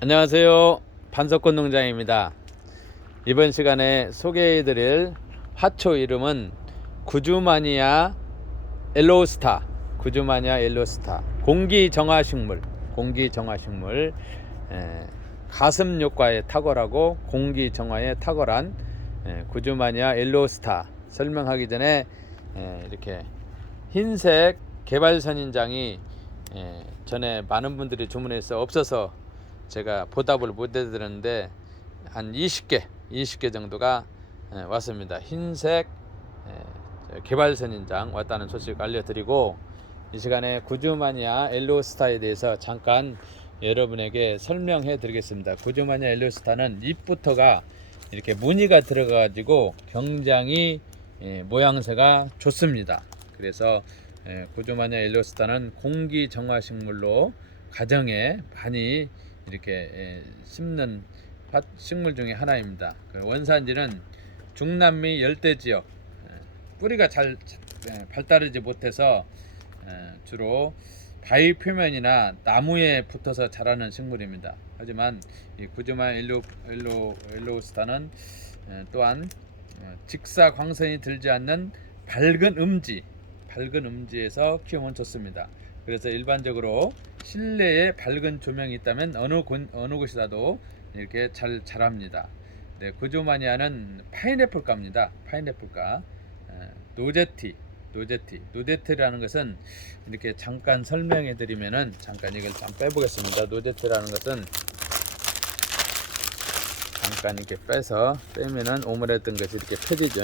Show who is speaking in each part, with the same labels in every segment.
Speaker 1: 안녕하세요. 반석권 농장입니다. 이번 시간에 소개해 드릴 화초 이름은 구주마니아 엘로스타. 구주마니아 엘로스타. 공기 정화 식물. 공기 정화 식물. 에, 가슴 효과에 탁월하고 공기 정화에 탁월한 에, 구주마니아 엘로스타. 설명하기 전에 에, 이렇게 흰색 개발선인장이 에, 전에 많은 분들이 주문해서 없어서 제가 보답을 못 해드렸는데 한 20개, 20개 정도가 에, 왔습니다. 흰색 에, 저 개발선 인장 왔다는 소식 알려드리고 이 시간에 구주마니아 엘로스타에 대해서 잠깐 여러분에게 설명해 드리겠습니다. 구주마니아 엘로스타는 잎부터가 이렇게 무늬가 들어가지고 굉장히 예, 모양새가 좋습니다. 그래서 예, 구주마니아 엘로스타는 공기 정화식물로 가정에 많이 이렇게 예, 심는 화- 식물 중에 하나입니다. 그 원산지는 중남미 열대 지역 예, 뿌리가 잘 예, 발달하지 못해서 예, 주로 바위 표면이나 나무에 붙어서 자라는 식물입니다. 하지만 이 구주마 일로 일로 일로스타는 예, 또한 어, 직사 광선이 들지 않는 밝은 음지, 밝은 음지에서 키우면 좋습니다. 그래서 일반적으로 실내에 밝은 조명이 있다면 어느 곳, 어느 곳이라도 이렇게 잘 자랍니다. 네, 구조마니아는 파인애플과입니다. 파인애플과 에, 노제티, 노제티, 노제티라는 것은 이렇게 잠깐 설명해 드리면은 잠깐 이걸 잠 빼보겠습니다. 노제티라는 것은 잠깐 이렇게 빼서 빼면은 오므렸던 것이 이렇게 펴지죠.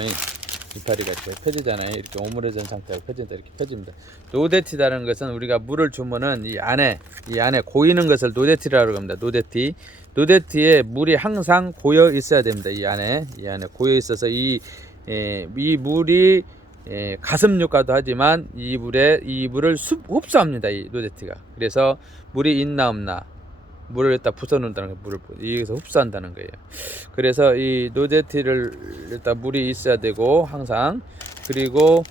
Speaker 1: 이파리가 이렇게 펴지잖아요. 이렇게 오므려진 상태가 펴진다. 이렇게 펴집니다. 노데티라는 것은 우리가 물을 주면은 이 안에 이 안에 고이는 것을 노데티라고 합니다. 노데티. 노데티에 물이 항상 고여 있어야 됩니다. 이 안에 이 안에 고여 있어서 이, 에, 이 물이 에, 가슴 효과도 하지만 이 물에 이 물을 흡, 흡수합니다. 이 노데티가. 그래서 물이 있나 없나 물을 일단 부숴놓는다는 거예요. 물을 여기서 흡수한다는 거예요. 그래서 이 노제티를 일단 물이 있어야 되고 항상 그리고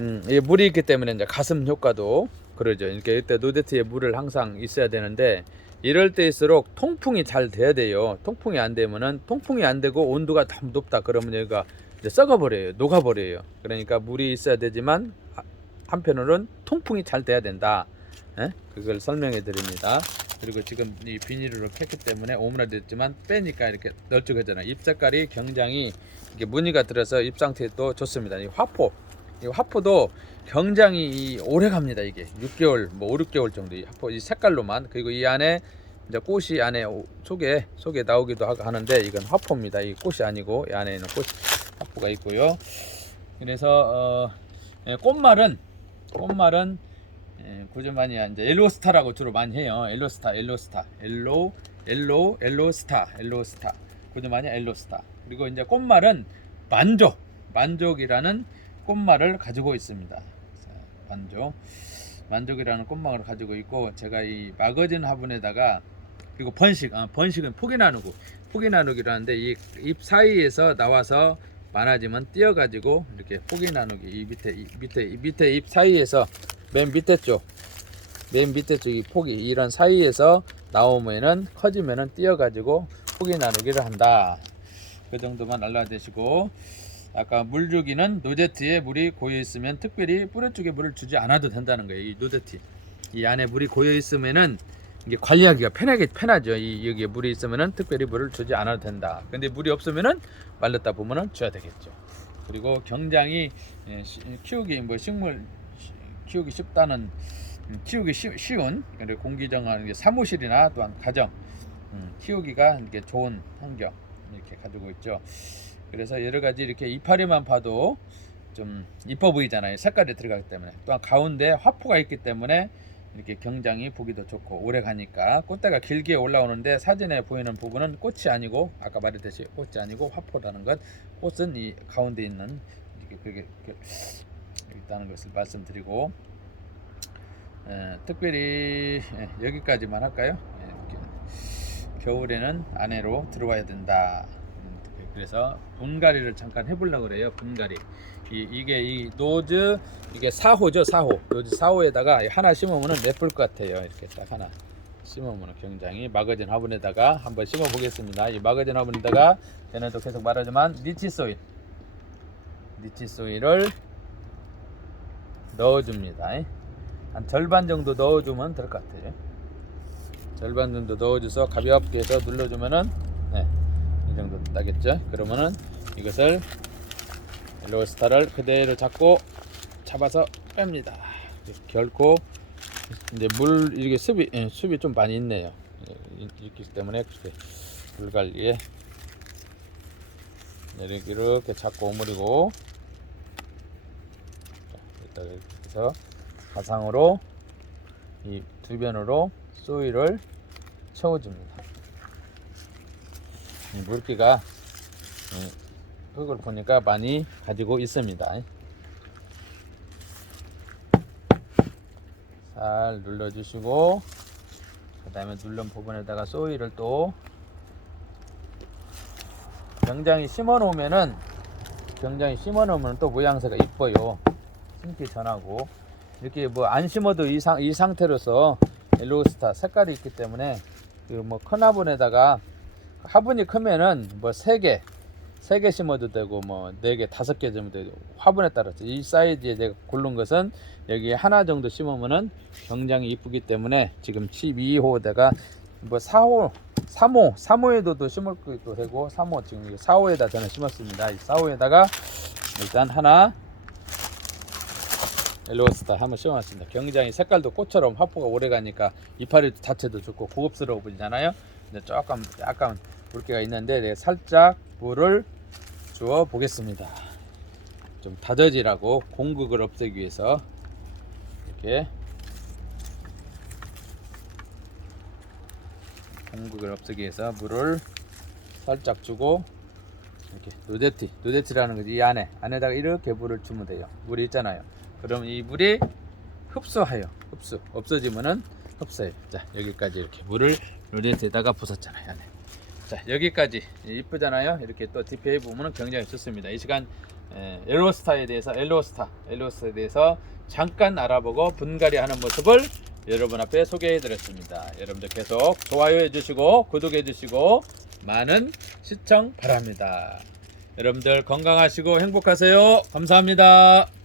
Speaker 1: 음, 이 물이 있기 때문에 이제 가슴 효과도 그러죠. 이렇게 이때 노제티에 물을 항상 있어야 되는데 이럴 때일수록 통풍이 잘 돼야 돼요. 통풍이 안 되면은 통풍이 안 되고 온도가 너무 높다 그러면 여기가 이제 썩어버려요. 녹아버려요. 그러니까 물이 있어야 되지만 하- 한편으로는 통풍이 잘 돼야 된다. 예? 그걸 설명해 드립니다. 그리고 지금 이 비닐로 켰기 때문에 오므라졌지만 빼니까 이렇게 널찍하잖아요. 잎 색깔이 굉장히 이게 무늬가 들어서 잎 상태도 좋습니다. 이 화포, 이 화포도 굉장히 이 오래 갑니다. 이게 6개월, 뭐 5, 6개월 정도 이 화포 이 색깔로만 그리고 이 안에 이제 꽃이 안에 오- 속에 속에 나오기도 하는데 이건 화포입니다. 이 꽃이 아니고 이 안에는 꽃 화포가 있고요. 그래서 어, 예, 꽃말은 꽃말은 예, 구주마니아 이제 엘로스타라고 주로 많이 해요. 엘로스타, 엘로스타, 엘로, 엘로, 엘로스타, 엘로스타. 구주마니아 엘로스타. 그리고 이제 꽃말은 만족, 만족이라는 꽃말을 가지고 있습니다. 자, 만족, 만족이라는 꽃말을 가지고 있고 제가 이 마거진 화분에다가 그리고 번식, 아, 번식은 포기 나누고 포기 나누기라는데 이 잎 사이에서 나와서 많아지면 띄어가지고 이렇게 포기 나누기 이 밑에 이 밑에 이 밑에 잎 사이에서 맨 밑에 쪽, 맨 밑에 쪽이 폭이 이런 사이에서 나오면은 커지면은 띄어가지고 폭이 나누기를 한다. 그 정도만 알아두시고 아까 물 주기는 노제티에 물이 고여 있으면 특별히 뿌리 쪽에 물을 주지 않아도 된다는 거예요. 이 노제티 이 안에 물이 고여 있으면은 이게 관리하기가 편하게 편하죠. 이 여기에 물이 있으면은 특별히 물을 주지 않아도 된다. 근데 물이 없으면은 말렸다 보면은 줘야 되겠죠. 그리고 굉장히 예, 시- 키우기 뭐 식물 키우기 쉽다는 음, 키우기 쉬, 쉬운 그리고 공기정화하는 게 사무실이나 또한 가정 음, 키우기가 이렇게 좋은 환경 이렇게 가지고 있죠. 그래서 여러 가지 이렇게 이파리만 봐도 좀 이뻐 보이잖아요. 색깔이 들어가기 때문에 또한 가운데 화포가 있기 때문에 이렇게 굉장히 보기도 좋고 오래 가니까 꽃대가 길게 올라오는데 사진에 보이는 부분은 꽃이 아니고 아까 말했듯이 꽃이 아니고 화포라는 것 꽃은 이 가운데 있는 이렇게 그게 그- 있다는 것을 말씀드리고 에, 특별히 예, 여기까지만 할까요? 예, 이렇게 겨울에는 안으로 들어와야 된다. 음, 그래서 분갈이를 잠깐 해보려고 그래요. 분갈이. 이, 이 게 이 노즈 이게 4호죠 4호 노즈 4호에다가 하나 심으면 예쁠 것 같아요 이렇게 딱 하나 심으면 굉장히 마거진 화분에다가 한번 심어 보겠습니다. 이 마거진 화분에다가 얘네도 계속 말하지만 니치 소일, 니치 소일을 넣어줍니다. 한 절반 정도 넣어주면 될 것 같아요. 절반 정도 넣어줘서 가볍게 해서 눌러주면은 네, 이 정도 따겠죠. 그러면은 이것을 로스타를 그대로 잡고 잡아서 뺍니다. 결코 이제 물 이렇게 습이 예, 습이 좀 많이 있네요. 예, 있기 때문에 그렇게 물 관리에 이렇게 이렇게 잡고 오므리고 자, 해서 가상으로 이 주변으로 소일을 채워줍니다. 이 물기가 예, 흙을 보니까 많이 가지고 있습니다. 잘 눌러주시고 그 다음에 누른 부분에다가 소일을 또 굉장히 심어 놓으면은 굉장히 심어 놓으면 또 모양새가 이뻐요 심기 전하고 이렇게 뭐 안 심어도 이, 상, 이 상태로서 엘로스타 색깔이 있기 때문에 그뭐 큰 화분에다가 화분이 크면은 뭐 세 개, 세 개 심어도 되고 뭐 네 개, 다섯 개 심어도 되고 화분에 따라서 이 사이즈에 내가 고른 것은 여기 하나 정도 심으면은 굉장히 이쁘기 때문에 지금 12호에다가 뭐 4호, 3호, 3호에도 심을 것도 되고 3호 지금 4호에다 저는 심었습니다. 이 4호에다가 일단 하나 엘로스타 한번 심어놨습니다. 굉장히 색깔도 꽃처럼 화포가 오래 가니까 이파리 자체도 좋고 고급스러워 보이잖아요. 근데 조금 약간 물기가 있는데 내가 살짝 물을 주어 보겠습니다. 좀 다져지라고 공극을 없애기 위해서 이렇게 공극을 없애기 위해서 물을 살짝 주고 이렇게 노데티 노데티라는 거지 이 안에 안에다가 이렇게 물을 주면 돼요 물이 있잖아요 그럼 이 물이 흡수해요 흡수 없어지면은 흡수해요 자 여기까지 이렇게 물을 노데티에다가 부었잖아요 안에. 자 여기까지 이쁘잖아요? 이렇게 또 디페이 보면은 굉장히 좋습니다. 이 시간 에, 엘로스타에 대해서 엘로스타 엘로스타에 대해서 잠깐 알아보고 분갈이 하는 모습을 여러분 앞에 소개해 드렸습니다. 여러분들 계속 좋아요 해주시고 구독해 주시고 많은 시청 바랍니다. 여러분들 건강하시고 행복하세요. 감사합니다